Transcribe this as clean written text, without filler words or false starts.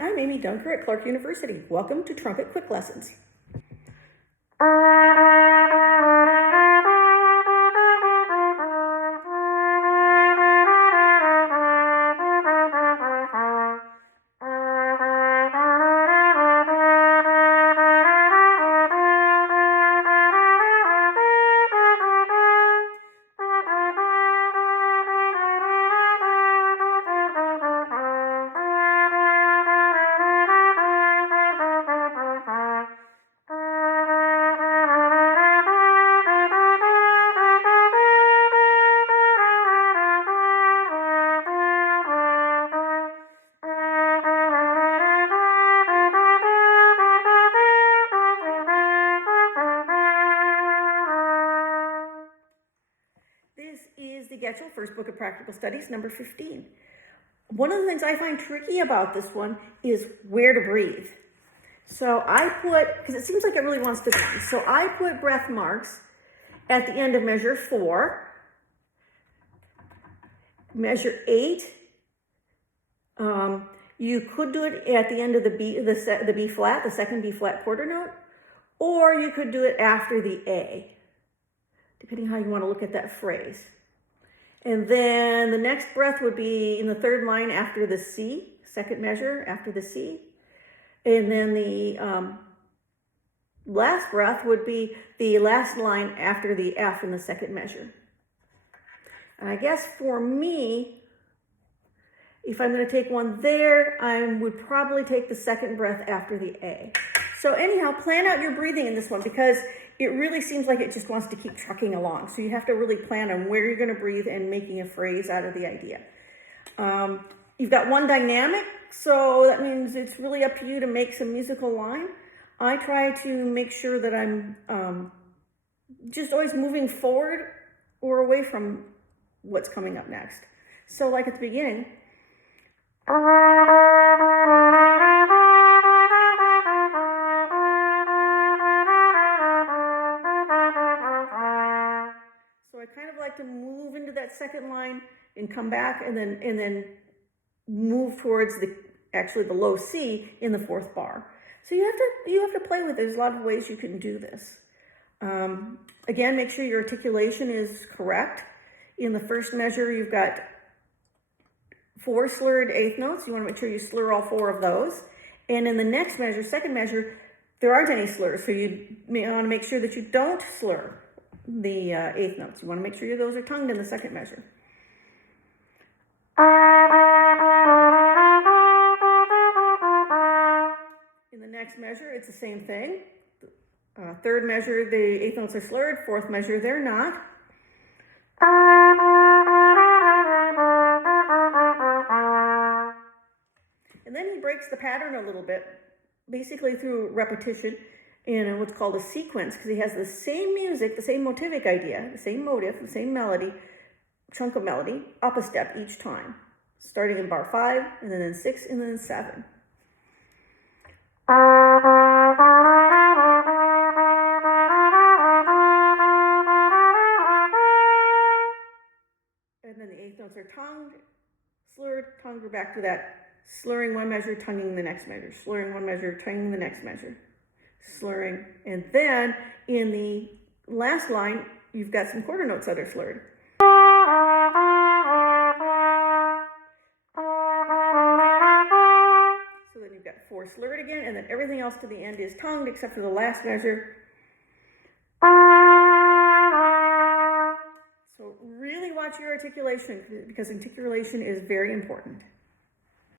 I'm Amy Dunker at Clarke University. Welcome to Trumpet Quick Lessons. This is the Getchell First Book of Practical Studies, number 15. One of the things I find tricky about this one is where to breathe. So I put, because it seems like it really wants to go on, so I put breath marks at the end of measure 4, measure 8. You could do it at the end of the B flat, the second B flat quarter note, or you could do it after the A, depending how you want to look at that phrase. And then the next breath would be in the third line after the C, second measure after the C. And then the last breath would be the last line after the F in the second measure. And I guess for me, if I'm going to take one there, I would probably take the second breath after the A. So anyhow, plan out your breathing in this one because it really seems like it just wants to keep trucking along. So you have to really plan on where you're going to breathe and making a phrase out of the idea. You've got one dynamic, so that means it's really up to you to make some musical line. I try to make sure that I'm just always moving forward or away from what's coming up next. So like at the beginning, so I kind of like to move into that second line and come back and then move towards the low C in the fourth bar. So you have to play with it. There's a lot of ways you can do this. Again, make sure your articulation is correct. In the first measure, you've got 4 slurred eighth notes. You want to make sure you slur all 4 of those. And in the next measure, second measure, there aren't any slurs. So you want to make sure that you don't slur the eighth notes. You want to make sure those are tongued in the second measure. In the next measure, it's the same thing. Third measure, the eighth notes are slurred. Fourth measure, they're not. And then he breaks the pattern a little bit, basically through repetition in what's called a sequence, because he has the same music, the same motivic idea, the same motive, the same melody, chunk of melody, up a step each time, starting in bar 5, and then in 6, and then in 7. And then the eighth notes are tongued, slurred, tongued. We're back to that. Slurring one measure, tonguing the next measure. Slurring one measure, tonguing the next measure. Slurring. And then in the last line, you've got some quarter notes that are slurred. So then you've got 4 slurred again, and then everything else to the end is tongued except for the last measure. So really watch your articulation because articulation is very important.